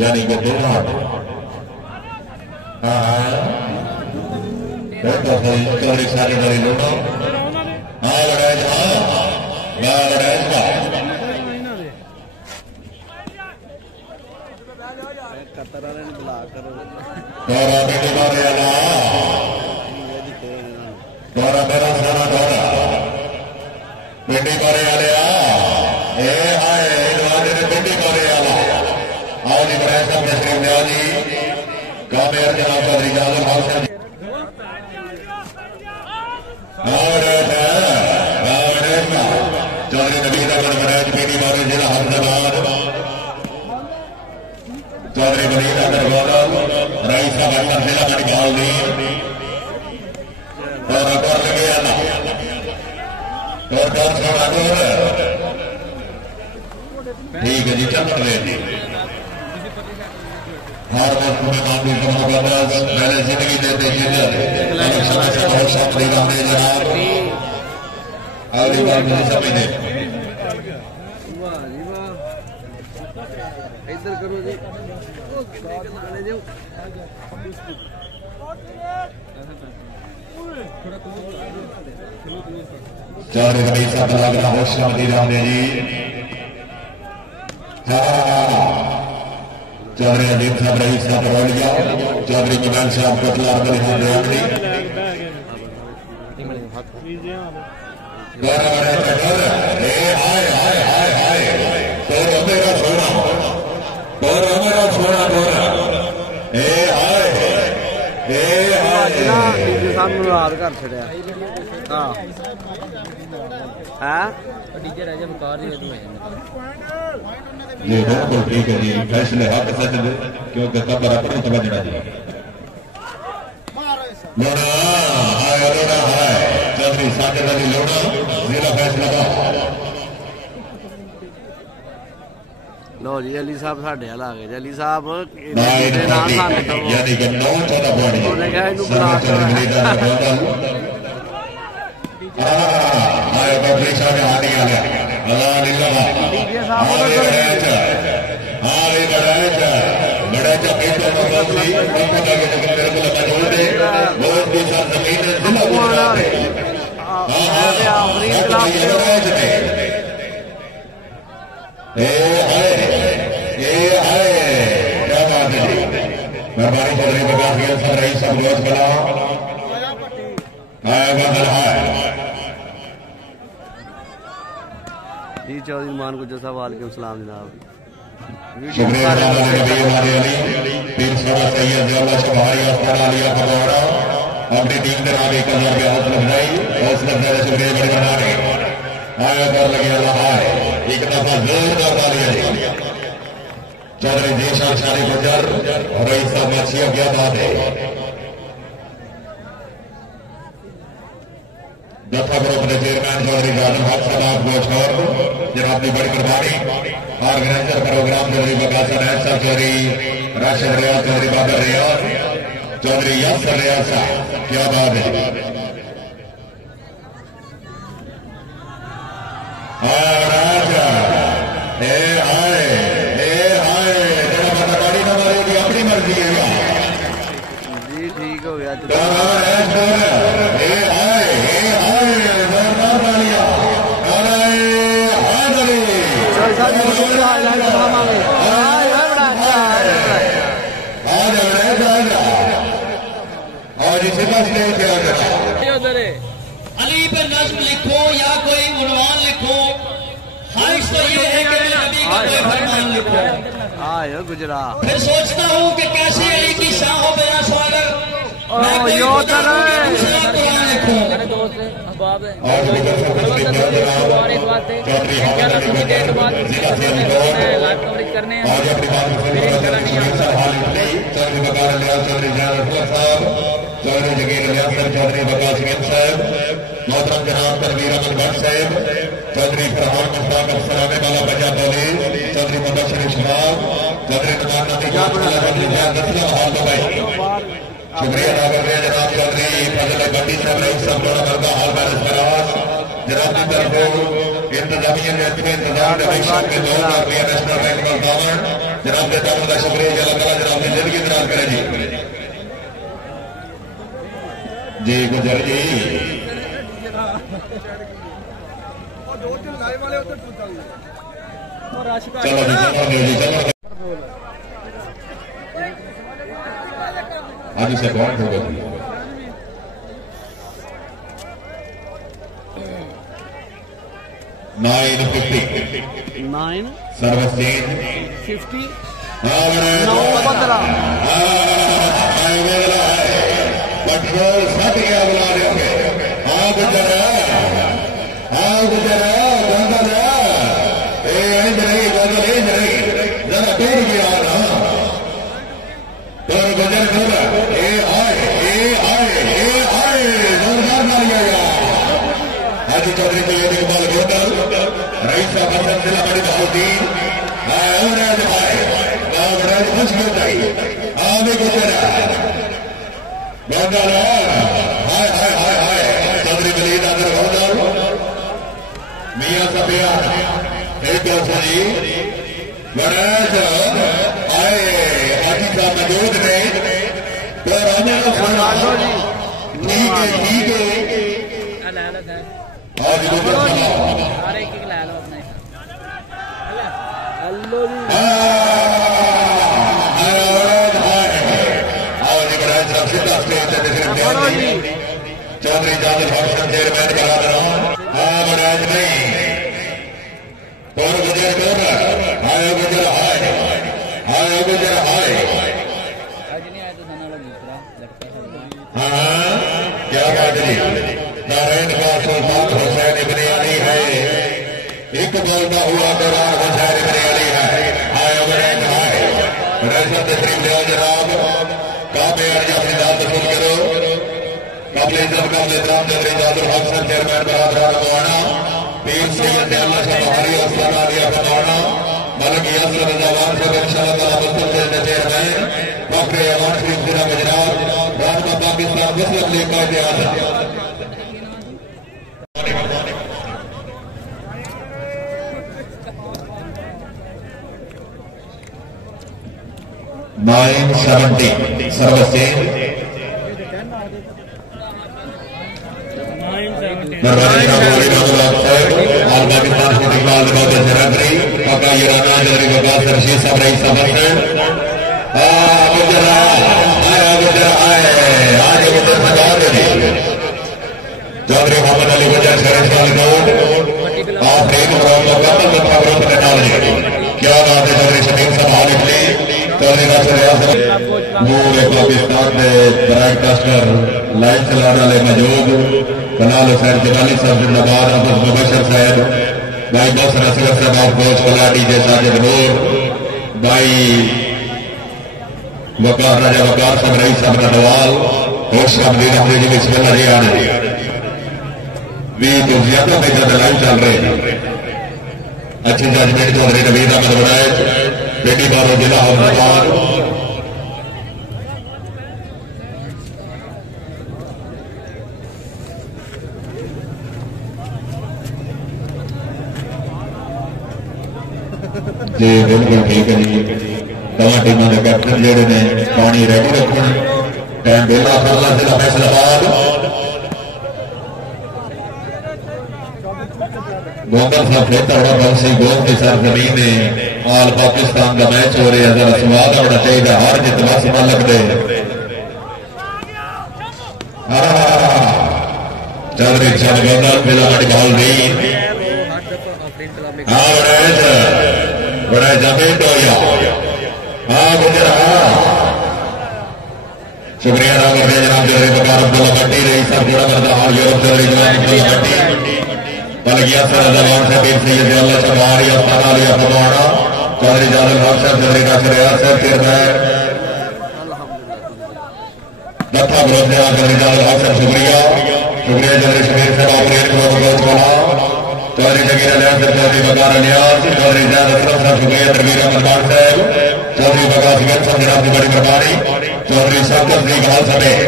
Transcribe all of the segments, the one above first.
यानी कि 2 हाथ। हाँ चौधरी सारे डरी लोटो हाँ लड़ाई दौरा मेरा सारा दौरा पिंडी बारे आले ए हाय इनवाजे ने पिंडी बारे आला आओ जी बड़े सब तशरीफ ले आओ जी कामे जनाब चौधरी जादव हाउस चौधरी नबीद अहमद बड़ैच पिंडी बारे जिला हफ्ताबाद चौधरी वलीद अहमद गौरव रईस साहब अहमद जिला मणिपाल और अकबर लगे आना ठीक है जी चल रहे जी हर वक्त में मामले को मुकदस पहले जिंदगी देते समय से बहुत सामने रहने जनाब अगली बार मुझे समझे इधर करो जी चौधरी रईस साहब लग रहा होश मदी रहने जी चौधरी अजीम साहब रईस साहब रोलिया चौधरी कमान साहब कोटला हार कर छड़िया ये बिल्कुल ठीक है जी फैसले हक सच क्योंकि खबर अपनी समझना जी लोड़ा है चौधरी साजिद अली लोड़ा जिला फैसला लो जी अली साहब साढ़े वाल आ गए अली साहब यानी कि 9-14 मेहरबानी चौधरी बकास रईस साहब रोज बना जी चौधरी मान गुजर साहब वालेकुम सलाम जनाब शुक्रिया अपनी टीम के नाम 1000 रुपया हौसला अफजाई शुक्रिया बड़े बना रहे आया कर लगे अल्लाह एक दफा जोरदार तालियां चौधरी जीशान शानी गुजर और रईस साहब मछिया क्या बात है दफा ग्रुप के चेयरमैन चौधरी जादव हक साहब गोशोर जनाब की बड़ी कुर्बानी ऑर्गेनाइजर प्रोग्राम चौधरी बकासन साहब चौधरी राशिद रियाज चौधरी बाबर रियाज चौधरी यासर रियाज साहब क्या बात है अपनी मर्जी है जी ठीक हो गया अली पर नज्म लिखो या कोई उन्वान लिखो ख्वाहिश तो ये है कि नबी का कोई फरमान लिखो गुजरा फिर सोचता हूँ कि कैसे अली की शाह हो बिना स्वागत मैं कोई कुरान लिखूं चौधरी जगीर लियासर चौधरी बकास साहब मोहतरम जनाब तनवीर अहमद भट्ट साहब चौधरी फरहान मुश्ताक सलामे वाला पंजाब पुलिस चौधरी मुदस्सिर इशफाक चौधरी नमान नबी हाल भाई शुक्रिया अदा कर रहे हैं जनाब चौधरी फजल भट्टी साहब रईस साहब लोड़ा मरदा हाल बैलेंस फराज जनाब की तरफ इंतजामिया ने अच्छे इंतजाम के 2,000 रुपया नेशनल बैंक का जनाब के तामन का शुक्रिया अल्लाह ताला जनाब की जिंदगी दराज करे जी गुजर जी चलो जी चलो आज से कौन होगा 950 सर्विस चेंज 50 पेट्रोल सट गया बुला रहे हाँ गुजरा जरा दूर गया ना तो गुजर जोरदार मारिया गया हाजी चौधरी को यदि बाल गोदर रईस का पसंद जिला बड़ी बहुद्दीन खुश होता ही आगे गुजरा हाय हाय हाय हाय चौधरी वलीद अगर गोदर मियां सफिया एक जी गणेश आए हाजी साहब मौजूद ने तो ठीक है आज चौधरी जादव भाषण चेयरमैन करा दे रहा हाँ महाराज नहीं और गुजर हाय गुजर हाय गुजर हाय हाँ क्या बात नहीं नारायण का सुल्तान हुसैन इब्ने अली है एक बोलता हुआ कुरान हुसैन इब्ने अली है हाय गुजर हाय रैसा तशरीफ ले जनाब काबे अर्जा अपनी दाद वसूल करो काबले इज्जत काबले इकराम चौधरी जादव भाषण चेयरमैन बरादरान मोहाना पीर सैयद अल्लाह शाह बहारी और सलारिया फरमाना मलिक यासर रज़ावान से इंशाअल्लाह ताला मुस्तफिल के चेयरमैन डॉक्टर अवान शरीफ जिला गुजरात राजमा पाकिस्तान मुस्लिम लीग का इतिहास 970 सर्विस चेंज पाकिस्तान से इकबाल जरादरी पका ईराना जरी बगा सरशी सब रही समझ चौधरी मोहम्मद अली वजह क्या बात है चौधरी शमीम साहब हाल निकली चौधरी नूर पाकिस्तान के ब्रॉडकास्टर लाइव चलाने वाले मौजूद कनाल हुसैन जमाली साहब जिंदाबाद अब्दुल मुबशर साहब भाई बस असगर साहब ऑफ कोच कला डीजे साजिद नूर भाई वकार राजा वकार साहब रईस साहब नदवाल होश अब्दुल अहमद जी बिस्मिल्लाह जी आने भी तो ज्यादा पे ज्यादा लाइव चल रहे हैं अच्छी जजमेंट चौधरी नवीद अहमद वड़ैच बेटी बारो जिला अहमदाबाद जी बिल्कुल ठीक है जी दोनों टीमों के कैप्टन जोड़े ने पानी रेडी रखना टाइम बेला फरला जिला फैसलाबाद गोबर साहब फिर तगड़ा बंसी गोल के साथ जमीन में आल पाकिस्तान का मैच हो रहा है जरा स्वाद होना चाहिए हार जित बस न लगते चौधरी चंद फिलामट बॉल नहीं बड़ा जमीन हो गया हाँ गुजर शुक्रिया अदा करते हैं जनाब चौधरी बकार अब्दुल्ला भट्टी रही सब बड़ा मरदा हाल यूरोप चौधरी जनाब अब्दुल्ला भट्टी बल्कि रज़ावान से पीर सैयद अल्लाह शाह बहारी और सलारिया फरमाना चौधरी जादव भाषण चौधरी का रियासत साहब चेयरमैन दत्ता ग्रुप ने चौधरी जादव भाषण शुक्रिया शुक्रिया चौधरी शमीर साहब operate group Chaudhary Jagir alias Chaudhary Bakar alias Chaudhary Zaid Aslam साहब शुक्रिया तनवीर अहमद खान साहब चौधरी बकार सिंह साहब जनाब की बड़ी मेहरबानी चौधरी शौकत सिंह खान समेत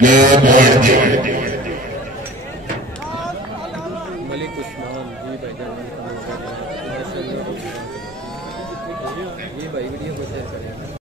गेम पॉइंट उस्मान जी भाईजान ये भाई वीडियो को शेयर करें।